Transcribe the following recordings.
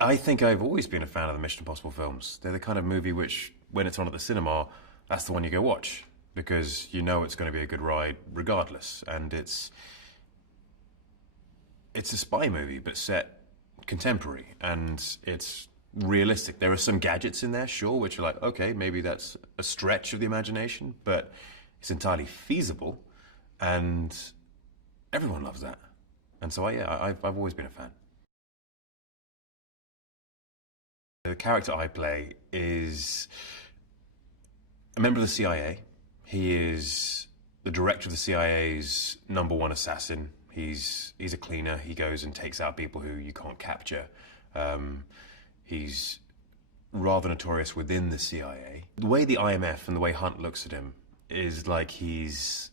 I think I've always been a fan of the Mission Impossible films. They're the kind of movie which, when it's on at the cinema, that's the one you go watch because you know it's going to be a good ride regardless. And it's a spy movie, but set contemporary, and it's realistic. There are some gadgets in there, sure, which are like, okay, maybe that's a stretch of the imagination, but it's entirely feasible, and everyone loves that. And so, I've always been a fan. The character I play is a member of the CIA. He is the director of the CIA's #1 assassin. He's a cleaner. He goes and takes out people who you can't capture. He's rather notorious within the CIA. The way the IMF and the way Hunt looks at him is like he's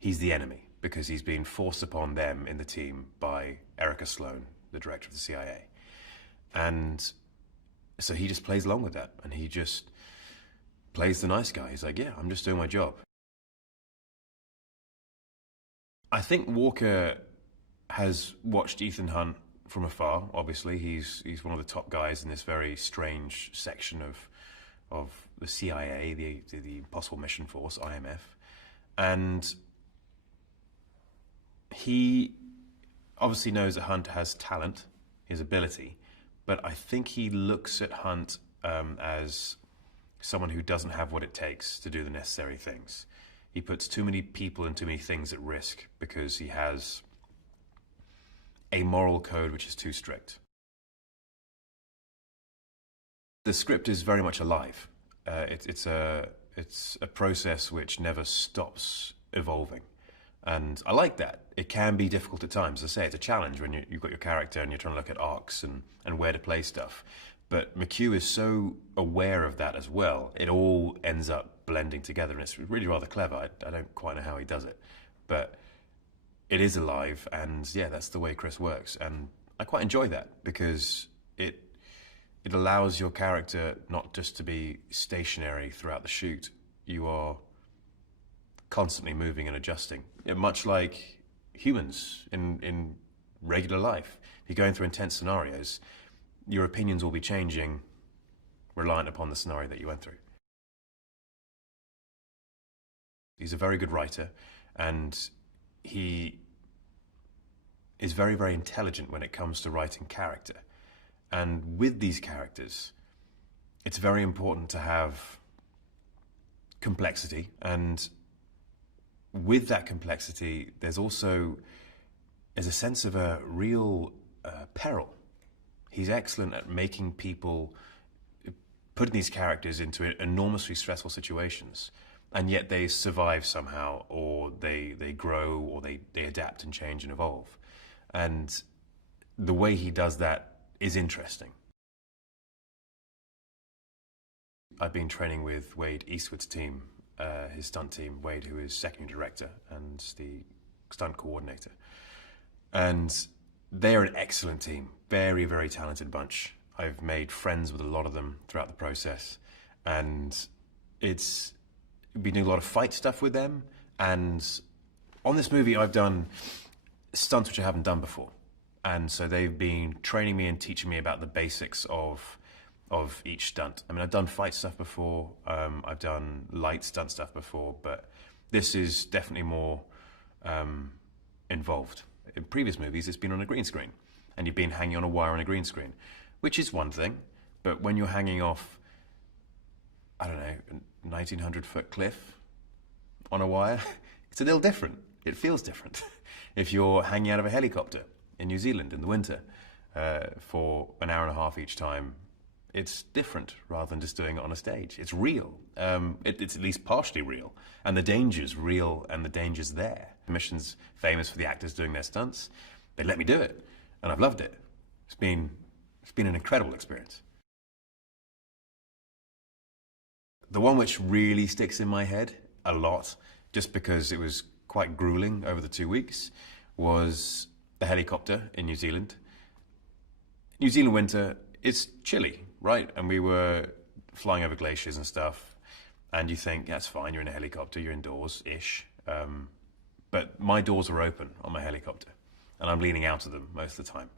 the enemy because he's been forced upon them in the team by Erica Sloan, the director of the CIA. And so he just plays along with that, and he just plays the nice guy. He's like, yeah, I'm just doing my job. I think Walker has watched Ethan Hunt from afar, obviously. He's one of the top guys in this very strange section of the CIA, the Impossible Mission Force, IMF. And he obviously knows that Hunt has talent, his ability, but I think he looks at Hunt as someone who doesn't have what it takes to do the necessary things. He puts too many people and too many things at risk because he has a moral code which is too strict. The script is very much alive. It's a process which never stops evolving. And I like that. It can be difficult at times. As I say, it's a challenge when you've got your character and you're trying to look at arcs and where to play stuff. But McHugh is so aware of that as well. It all ends up blending together, and it's really rather clever. I don't quite know how he does it. But it is alive, and yeah, that's the way Chris works. And I quite enjoy that because it allows your character not just to be stationary throughout the shoot. You are constantly moving and adjusting, much like humans in regular life. If you're going through intense scenarios, your opinions will be changing reliant upon the scenario that you went through. He's a very good writer, and he is very, very intelligent when it comes to writing character. And with these characters, it's very important to have complexity, and with that complexity, there's a sense of a real peril. He's excellent at making people, putting these characters into enormously stressful situations, and yet they survive somehow, or they grow, or they adapt and change and evolve. And the way he does that is interesting. I've been training with Wade Eastwood's team, his stunt team, Wade, who is second director and the stunt coordinator. And they are an excellent team, very, very talented bunch. I've made friends with a lot of them throughout the process, and it's been doing a lot of fight stuff with them. And on this movie, I've done stunts which I haven't done before. And so they've been training me and teaching me about the basics of each stunt. I mean, I've done fight stuff before, I've done light stunt stuff before, but this is definitely more involved. In previous movies, it's been on a green screen, and you've been hanging on a wire on a green screen, which is one thing, but when you're hanging off, I don't know, a 1,900-foot cliff on a wire, it's a little different. It feels different. If you're hanging out of a helicopter in New Zealand in the winter for an hour and a half each time, it's different rather than just doing it on a stage. It's real. It's at least partially real. And the danger's real, and the danger's there. The mission's famous for the actors doing their stunts. They let me do it, and I've loved it. It's been an incredible experience. The one which really sticks in my head a lot, just because it was quite grueling over the 2 weeks, was the helicopter in New Zealand. New Zealand winter, it's chilly, right? And we were flying over glaciers and stuff, and you think, that's fine, you're in a helicopter, you're indoors-ish. But my doors are open on my helicopter, and I'm leaning out of them most of the time.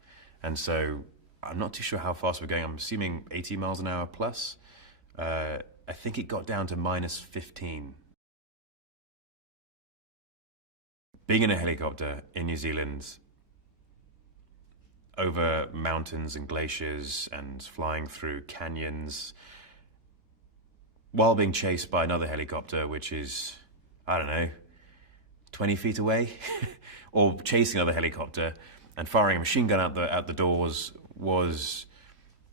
And so I'm not too sure how fast we're going. I'm assuming 80 miles an hour plus. I think it got down to -15. Being in a helicopter in New Zealand, over mountains and glaciers and flying through canyons, while being chased by another helicopter, which is, I don't know, 20 feet away, or chasing another helicopter and firing a machine gun out the doors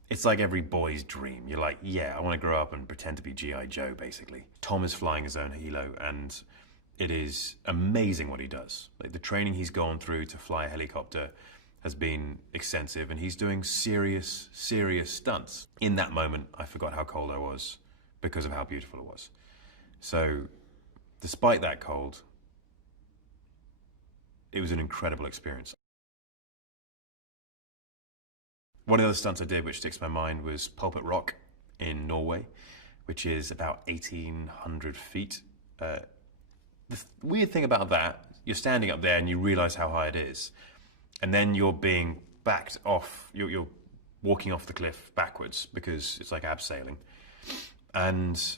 it's like every boy's dream. You're like, yeah, I want to grow up and pretend to be G.I. Joe, basically. Tom is flying his own helo, and it is amazing what he does. Like, the training he's gone through to fly a helicopter has been extensive, and he's doing serious stunts. In that moment, I forgot how cold I was because of how beautiful it was. So, despite that cold, it was an incredible experience. One of the other stunts I did, which sticks in my mind, was Pulpit Rock in Norway, which is about 1,800 feet. The weird thing about that, you're standing up there and you realize how high it is. And then you're being backed off, you're walking off the cliff backwards because it's like abseiling. And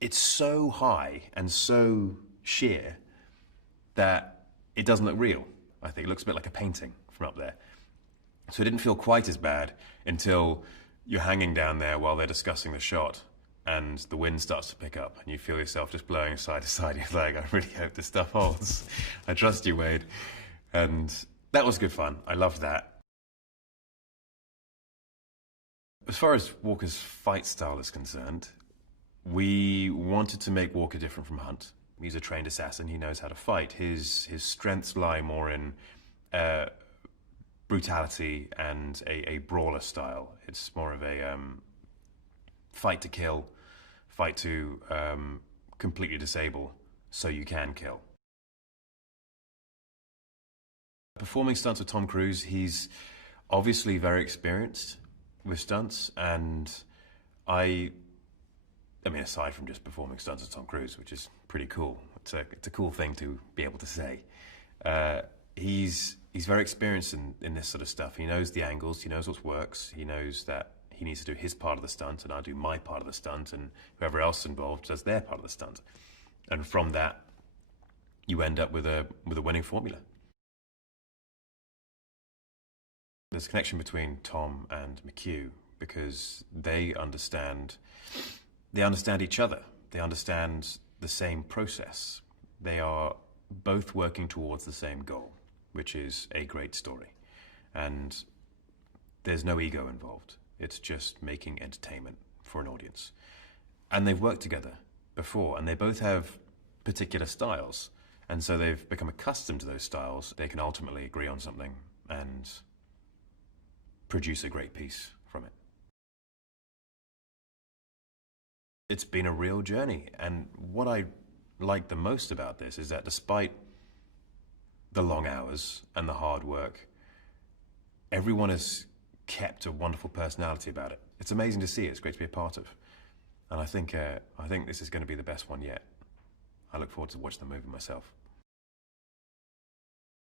it's so high and so sheer that it doesn't look real. I think it looks a bit like a painting from up there. So it didn't feel quite as bad until you're hanging down there while they're discussing the shot and the wind starts to pick up and you feel yourself just blowing side to side. You're like, I really hope this stuff holds. I trust you, Wade. And that was good fun. I loved that. As far as Walker's fight style is concerned, we wanted to make Walker different from Hunt. He's a trained assassin. He knows how to fight. His strengths lie more in brutality and a brawler style. It's more of a fight to kill, fight to completely disable so you can kill. Performing stunts with Tom Cruise, he's obviously very experienced with stunts, and I mean, aside from just performing stunts with Tom Cruise, which is pretty cool, it's a cool thing to be able to say. He's very experienced in this sort of stuff. He knows the angles, he knows what works, he knows that he needs to do his part of the stunt, and I do my part of the stunt, and whoever else involved does their part of the stunt. And from that, you end up with a winning formula. There's a connection between Tom and McHugh because they understand each other. They understand the same process. They are both working towards the same goal, which is a great story. And there's no ego involved. It's just making entertainment for an audience. And they've worked together before, and they both have particular styles. And so they've become accustomed to those styles. They can ultimately agree on something and produce a great piece from it. It's been a real journey, and what I like the most about this is that despite the long hours and the hard work, everyone has kept a wonderful personality about it. It's amazing to see. It's great to be a part of, and I think this is going to be the best one yet. I look forward to watching the movie myself.